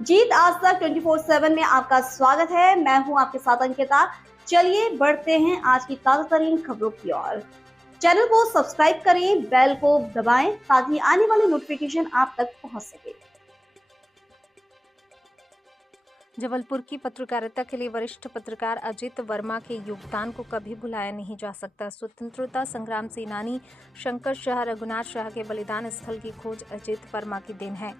जीत आज तक 24/7 में आपका स्वागत है। मैं हूं आपके साथ अंकिता। चलिए बढ़ते हैं आज की ताजा तरीन खबरों की ओर। चैनल को सब्सक्राइब करें, बेल को दबाएं ताकि आने वाली नोटिफिकेशन आप तक पहुंच सके। जबलपुर की पत्रकारिता के लिए वरिष्ठ पत्रकार अजित वर्मा के योगदान को कभी भुलाया नहीं जा सकता। स्वतंत्रता संग्राम सेनानी शंकर शाह रघुनाथ शाह के बलिदान स्थल की खोज अजित वर्मा की देन है।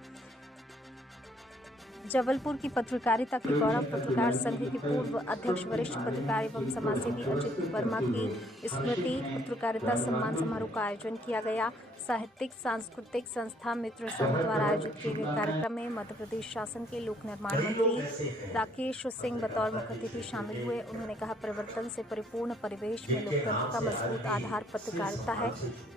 जबलपुर की पत्रकारिता के गौरव पत्रकार संघ के पूर्व अध्यक्ष वरिष्ठ पत्रकार एवं समाजसेवी अजित वर्मा की स्मृति पत्रकारिता सम्मान समारोह का आयोजन किया गया। साहित्यिक सांस्कृतिक संस्था मित्र संघ द्वारा आयोजित किए गए कार्यक्रम में मध्य प्रदेश शासन के लोक निर्माण मंत्री राकेश सिंह बतौर मुख्य अतिथि शामिल हुए। उन्होंने कहा, परिवर्तन से परिपूर्ण परिवेश में लोकतंत्र का मजबूत आधार पत्रकारिता है।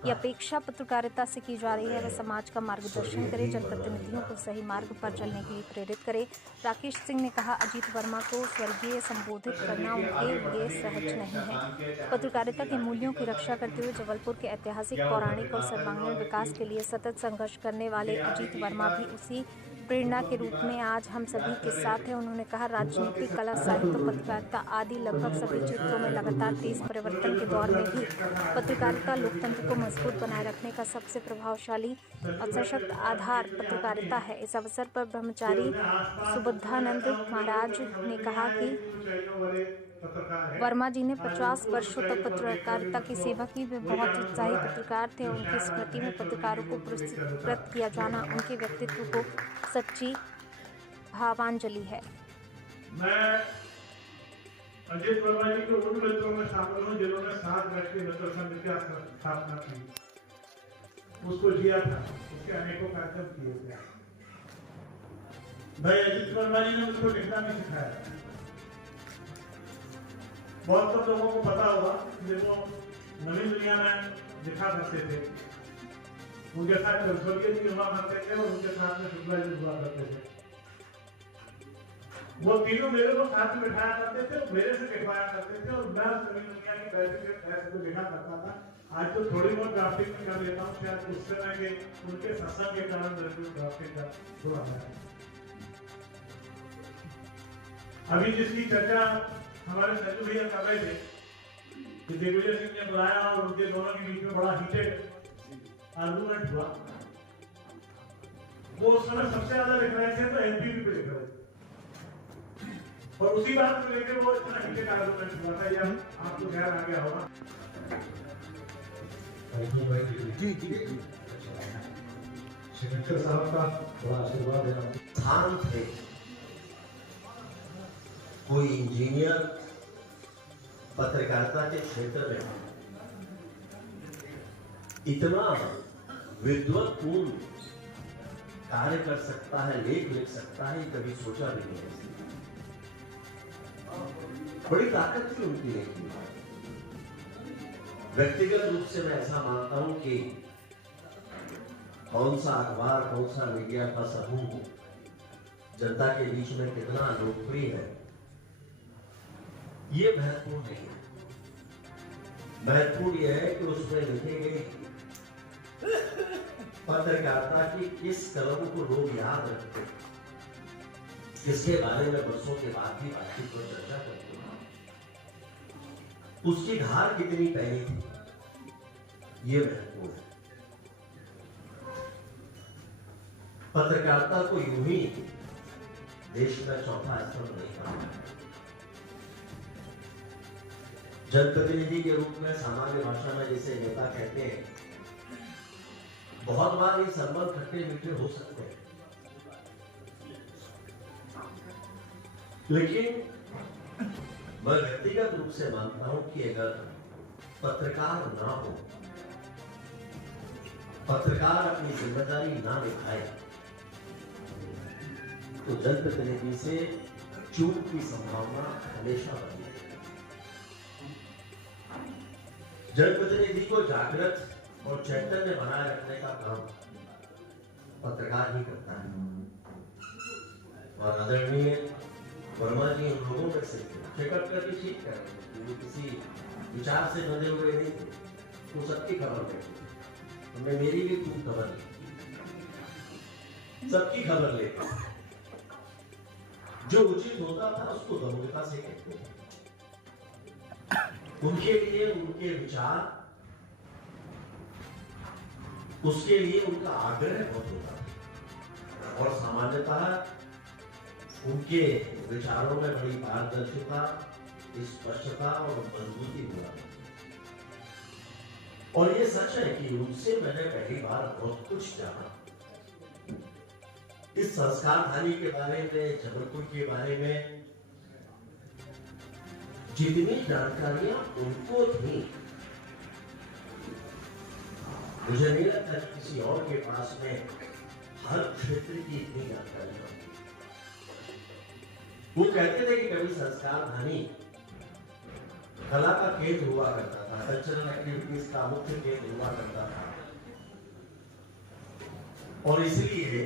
ये अपेक्षा पत्रकारिता से की जा रही है, वह समाज का मार्गदर्शन करे, जनप्रतिनिधियों को सही मार्ग पर चलने के लिए प्रेरित करे। राकेश सिंह ने कहा, अजित वर्मा को स्वर्गीय संबोधित करना उनके लिए सहज नहीं है। पत्रकारिता के मूल्यों की रक्षा करते हुए जबलपुर के ऐतिहासिक, पौराणिक और सर्वांगीण विकास के लिए सतत संघर्ष करने वाले अजित वर्मा भी उसी प्रेरणा के रूप में आज हम सभी के साथ हैं। उन्होंने कहा, राजनीति, कला, साहित्य, पत्रकारिता आदि लगभग सभी क्षेत्रों में लगातार तेज परिवर्तन के दौर में भी पत्रकारिता लोकतंत्र को मजबूत बनाए रखने का सबसे प्रभावशाली और सशक्त आधार पत्रकारिता है। इस अवसर पर ब्रह्मचारी सुबुद्धानंद महाराज ने कहा कि वर्मा जी ने 50 वर्षों तक पत्रकारिता की सेवा की। वे बहुत उत्साही पत्रकार थे। उनकी स्मृति में पत्रकारों को पुरस्कृत किया जाना उनके व्यक्तित्व को सच्ची भावांजलि है। मैं अजित वर्मा जी के उन मित्रों में शामिल हूँ जिन्होंने 7 राष्ट्रीय मित्र संघ की स्थापना की, उसको जिया था, उसके अनेकों कार्यक्रम किए थे। भाई अजित वर्मा जी ने मुझको लिखना भी सिखाया। बहुत कम लोगों को पता होगा कि वो नवीन दुनिया में लिखा करते थे। उनके साथ स्वर्गीय जी हुआ करते थे और उनके साथ में शुक्ला जी हुआ करते थे। वो तीनों मेरे को साथ में बिठाया करते थे, मेरे से लिखवाया करते थे और मैं नवीन दुनिया की बैठक को लिखा करता था। आज तो थोड़ी बहुत ड्राफ्टिंग में कर लेता हूँ, शायद उस समय के उनके सत्संग के कारण ड्राफ्टिंग का थोड़ा है। अभी जिसकी चर्चा हमारे सचिव भैया कर रहे थे कि दिग्विजय सिंह ने बुलाया और उनके दोनों के बीच में बड़ा हीटेड आर्गुमेंट हुआ। वो उस समय सबसे ज्यादा लिख रहे थे तो एनपीपी पे लिख रहे थे और उसी बात को लेकर वो इतना हीटेड आर्गुमेंट हुआ था। यह आपको ध्यान आ गया होगा। जी शंकर साहब का बड़ा आशीर्वाद है। स्थान थे, कोई इंजीनियर पत्रकारिता के क्षेत्र में इतना विद्वत्पूर्ण कार्य कर सकता है, लेख लिख सकता है, कभी सोचा भी नहीं। बड़ी ताकत थी उनकी लेखनी। व्यक्तिगत रूप से मैं ऐसा मानता हूं कि कौन सा अखबार, कौन सा मीडिया का समूह जनता के बीच में कितना लोकप्रिय है, ये महत्वपूर्ण नहीं है। महत्वपूर्ण यह है कि उसमें लिखी गई पत्रकारिता की किस कलम को लोग याद रखते, किसके बारे में वर्षों के बाद भी बातचीत को चर्चा करते हैं, उसकी धार कितनी पहली थी, ये महत्वपूर्ण है। पत्रकारिता को यूं ही देश का चौथा स्तंभ नहीं माना। जनप्रतिनिधि के रूप में सामान्य भाषा में जिसे नेता कहते हैं, बहुत बार ये संबंध खट्टे मीठे हो सकते हैं, लेकिन मैं व्यक्तिगत रूप से मानता हूं कि अगर पत्रकार ना हो, पत्रकार अपनी जिम्मेदारी ना निभाए, तो जनप्रतिनिधि से चूक की संभावना हमेशा बनी है। जनप्रतिनिधि को जागृत और चैतन्य बनाए रखने का काम पत्रकार ही करता है। और आदरणीय वर्मा जी उन लोगों में से चेकअप करके ठीक कर रहे थे, वो किसी विचार से बंधे हुए नहीं थे, वो सबकी खबर लेते थे। हमने मेरी भी खूब खबर ली, सबकी खबर लेते। जो उचित होता था उसको गंभीरता से कहते थे। उनके लिए उनके विचार, उसके लिए उनका आग्रह बहुत होता था और सामान्यतः उनके विचारों में बड़ी पारदर्शिता, स्पष्टता और मजबूती हुआ। और ये सच है कि उनसे मैंने पहली बार बहुत कुछ जाना। इस संस्कार धानी के बारे में, जबलपुर के बारे में जितनी जानकारियां उनको थी, मुझे नहीं लगता कि किसी और के पास में हर क्षेत्र की इतनी जानकारियां। वो कहते थे कि कभी संस्कार धानी कला का केंद्र हुआ करता था, कल्चरल एक्टिविटीज का मुख्य केंद्र हुआ करता था, और इसलिए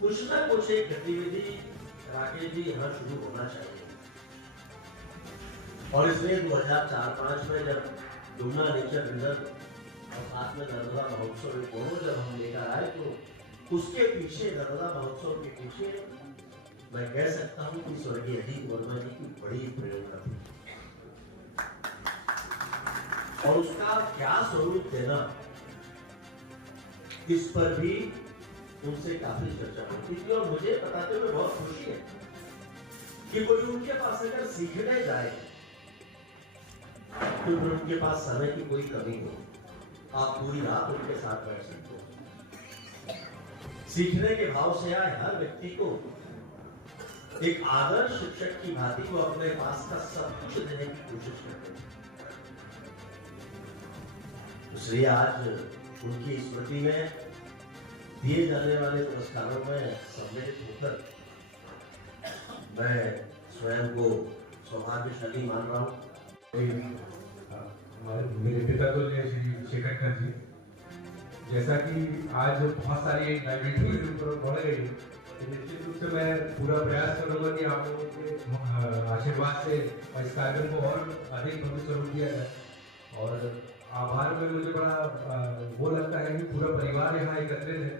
कुछ ना कुछ एक गतिविधि राकेश जी यहाँ शुरू होना चाहिए। और इसलिए 2004-05 में जब डुमना नेचर रिजर्व और साथ में नर्मदा महोत्सव दोनों जब हम लेकर आए, तो उसके पीछे, नर्मदा महोत्सव के पीछे मैं कह सकता हूँ कि स्वर्गीय अजीत वर्मा जी की बड़ी प्रेरणा थी। और उसका क्या स्वरूप देना, इस पर भी उनसे काफी चर्चा होती थी। और मुझे बताते हुए बहुत खुशी है कि कोई उनके पास अगर सीखने जाए तो फिर उनके पास समय की कोई कमी नहीं, आप पूरी रात उनके साथ बैठ सकते हो। सीखने के भाव से आए हर व्यक्ति को एक आदर्श शिक्षक की भांति को अपने पास का सब कुछ देने की कोशिश करते हैं। इसलिए आज उनकी स्मृति में दिए जाने वाले पुरस्कारों में सम्मिलित होकर मैं स्वयं को सौभाग्यशाली मान रहा हूँ। मेरे पिता तो श्री शेखर जी, जैसा कि आज बहुत सारी लाइब्रेरी बढ़ गई, निश्चित रूप से मैं पूरा प्रयास करूंगा कि आप लोगों के आशीर्वाद से इस कार्यक्रम को और अधिक भव्य स्वरूप दिया जाए। और आभार में मुझे बड़ा वो लगता है कि पूरा परिवार यहाँ एकत्रित है।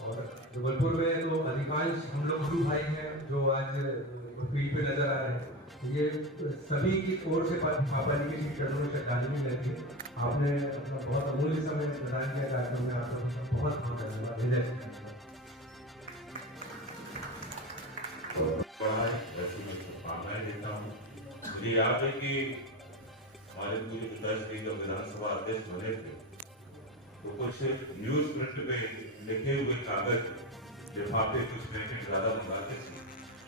और जबलपुर में तो अधिकांश हम लोग गुरु भाई हैं जो आज फील्ड पे नजर आ रहे हैं। ये सभी की ओर से पापा जी के चरणों में श्रद्धांजलि रहती है। आपने अपना बहुत अमूल्य समय प्रदान किया कार्यक्रम में, आपका बहुत बहुत धन्यवाद। शुभकामनाएं देता हूँ। मुझे याद है कि हमारे पूरे पिताश्री जब विधानसभा अध्यक्ष बने थे तो कुछ न्यूज प्रिंट में लिखे हुए कागज लिफाफे कुछ प्रिंटिंग ज्यादा मंगाते थे,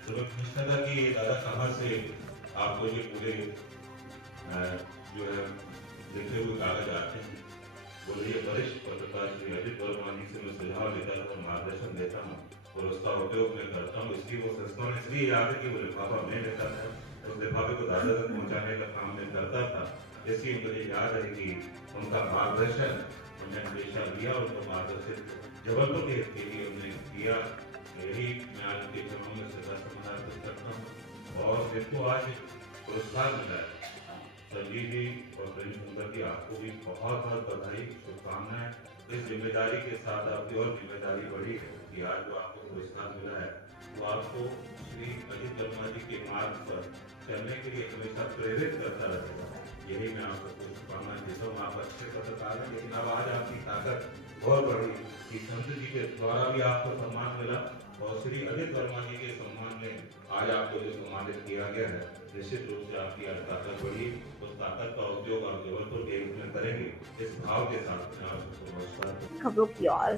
तो मैं पूछता था कि दादा कहाँ से आपको ये पूरे जो है लिखे हुए कागज आते हैं। बोले ये वरिष्ठ पत्रकार श्री अजित वर्मा जी से मैं सुझाव लेता था, मार्गदर्शन देता हूँ और उसका उपयोग मैं करता हूँ। इसलिए वो संस्थान इसलिए याद है कि वो लिफाफा मैं लेता था, उस लिफाफे को दादा तक पहुँचाने का काम मैं करता था। इसलिए मुझे याद है कि उनका मार्गदर्शन हमने हमेशा लिया और उनको मार्गदर्शित जबलपुर के लिए हमने किया। यही मैं आज के चरणों में श्रद्धा सुमन अर्पित करता हूँ। और जिनको आज पुरस्कार मिला है, संजीव जी और प्रेम सुंदर जी, आपको भी बहुत बहुत बधाई, शुभकामनाएं। इस जिम्मेदारी के साथ आपकी और जिम्मेदारी बढ़ी है कि आज जो आपको पुरस्कार मिला है वो आपको श्री अजित वर्मा जी के मार्ग पर चलने के लिए हमेशा प्रेरित करता रहेगा। यही मैं आपको शुभकामनाएं देता हूँ। आप अच्छे पत्रकार हैं, लेकिन अब आज आपकी ताकत और बढ़ी कि संत जी के द्वारा भी आपको सम्मान मिला और श्री अजित वर्मा जी के सम्मान में आज आपको जो सम्मानित किया गया है, निश्चित रूप से आपकी आज ताकत बढ़ी। उस ताकत का उपयोग आप जबलपुर के रूप में करेंगे, इस भाव के साथ मैं आपको नमस्कार। खबरों की ओर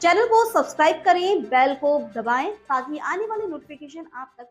चैनल को सब्सक्राइब करें, बेल को दबाएं ताकि आने वाली नोटिफिकेशन आप तक